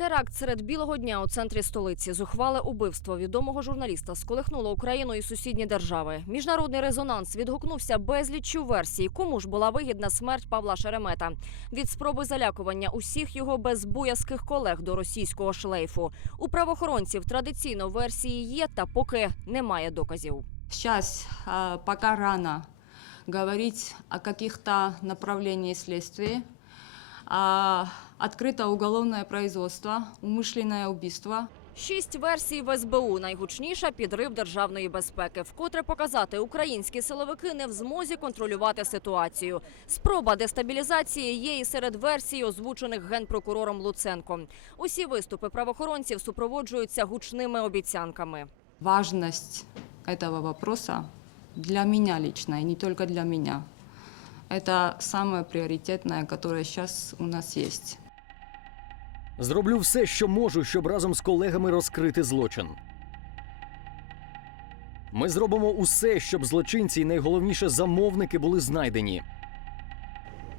Теракт серед білого дня у центрі столиці, зухвале убивство відомого журналіста сколихнуло Україну і сусідні держави. Міжнародний резонанс відгукнувся безліччю версій, кому ж була вигідна смерть Павла Шеремета. Від спроби залякування усіх його безбоязких колег до російського шлейфу. У правоохоронців традиційно версії є, та поки немає доказів. А, пока рано говорить о каких-то направлениях следствия. А, открыто уголовное производство, умышленное убийство. Шість версій в СБУ. Найгучніша підрив державної безпеки. Вкотре показати, українські силовики не в змозі контролювати ситуацію. Спроба дестабілізації є і серед версій, озвучених генпрокурором Луценком. Усі виступи правоохоронців супроводжуються гучними обіцянками. Важность этого вопроса для меня лично, и не только для меня, это самое приоритетное, которое сейчас у нас есть. Зроблю все, що можу, щоб разом з колегами розкрити злочин. Ми зробимо усе, щоб злочинці і найголовніше замовники були знайдені.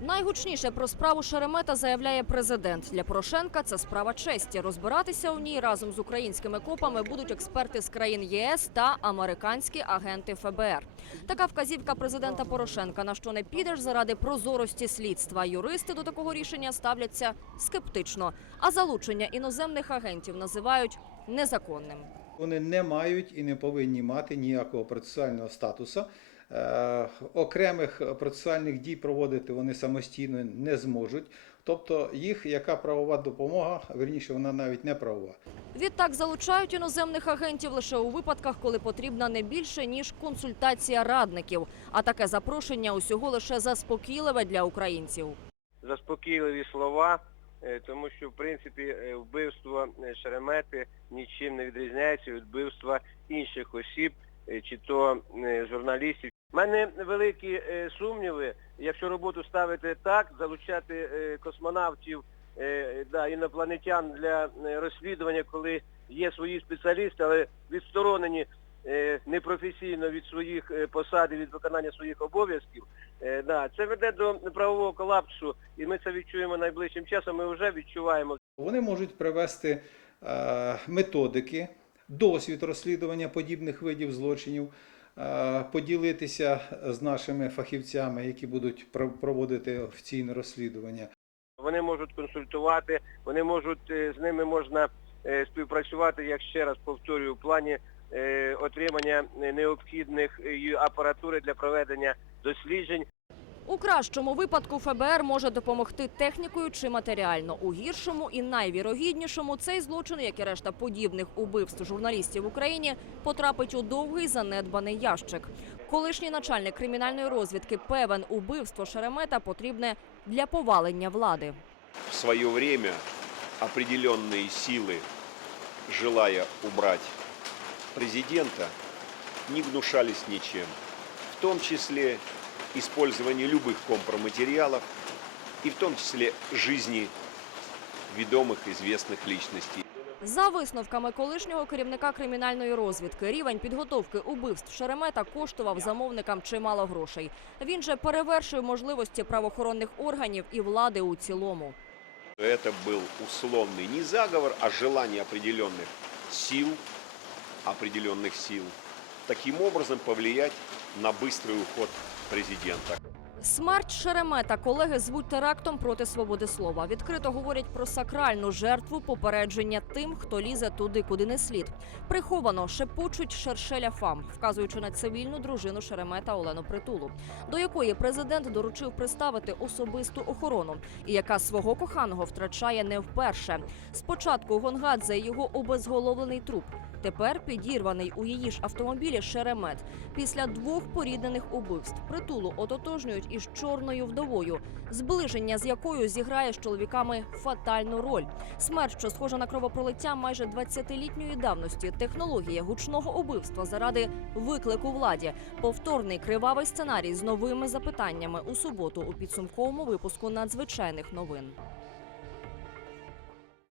Найгучніше про справу Шеремета заявляє президент. Для Порошенка це справа честі. Розбиратися у ній разом з українськими копами будуть експерти з країн ЄС та американські агенти ФБР. Така вказівка президента Порошенка, на що не підеш заради прозорості слідства. Юристи до такого рішення ставляться скептично, а залучення іноземних агентів називають незаконним. Вони не мають і не повинні мати ніякого процесуального статусу. Е, окремих процесуальних дій проводити вони самостійно не зможуть. Тобто їх яка правова допомога, верніше, вона навіть не правова. Відтак залучають іноземних агентів лише у випадках, коли потрібна не більше ніж консультація радників. А таке запрошення усього лише заспокійливе для українців. заспокійливі слова, е, тому що в принципі е, вбивство Шеремети нічим не відрізняється від вбивства інших осіб, чи то е, журналістів. У мене великі е, сумніви, якщо роботу ставити так, залучати е, космонавтів, е, да, інопланетян для е, розслідування, коли є свої спеціалісти, але відсторонені е, непрофесійно від своїх е, посад і від виконання своїх обов'язків, Е, да, це веде до правового колапсу, і ми це відчуємо найближчим часом. Ми вже відчуваємо. Вони можуть привести е, методики, досвід розслідування подібних видів злочинів, е, поділитися з нашими фахівцями, які будуть проводити офіційне розслідування. Вони можуть консультувати, вони можуть е, з ними можна е, співпрацювати, як ще раз повторюю, в плані отримання необхідних апаратури для проведення досліджень. У кращому випадку ФБР може допомогти технікою чи матеріально. У гіршому і найвірогіднішому цей злочин, як і решта подібних убивств журналістів в Україні, потрапить у довгий занедбаний ящик. Колишній начальник кримінальної розвідки певен, убивство Шеремета потрібне для повалення влади. в свое время определенные силы, желая убрать президента, не гнушались ничем. В том числе использование любых компроматериалов и в том числе жизни ведомых известных личностей. За висновками колишнього керівника кримінальної розвідки, рівень підготовки убивств Шеремета коштував замовникам чимало грошей. Він же перевершує можливості правоохоронних органів і влади у цілому. Это был условный не заговор, а желание определенных сил, определенных сил, таким образом повлиять на быстрый уход президента. Смерть Шеремета колеги звуть терактом проти свободи слова. Відкрито говорять про сакральну жертву попередження тим, хто лізе туди, куди не слід. Приховано шепочуть шершеля фам, вказуючи на цивільну дружину Шеремета Олену Притулу, до якої президент доручив приставити особисту охорону, і яка свого коханого втрачає не вперше. Спочатку Гонгадзе його обезголовлений труп. Тепер підірваний у її ж автомобілі Шеремет. Після двох поріднених убивств притулу ототожнюють із чорною вдовою, зближення з якою зіграє з чоловіками фатальну роль. Смерть, що схожа на кровопролиття майже 20-літньої давності, технологія гучного убивства заради виклику владі, повторний кривавий сценарій з новими запитаннями у суботу у підсумковому випуску надзвичайних новин.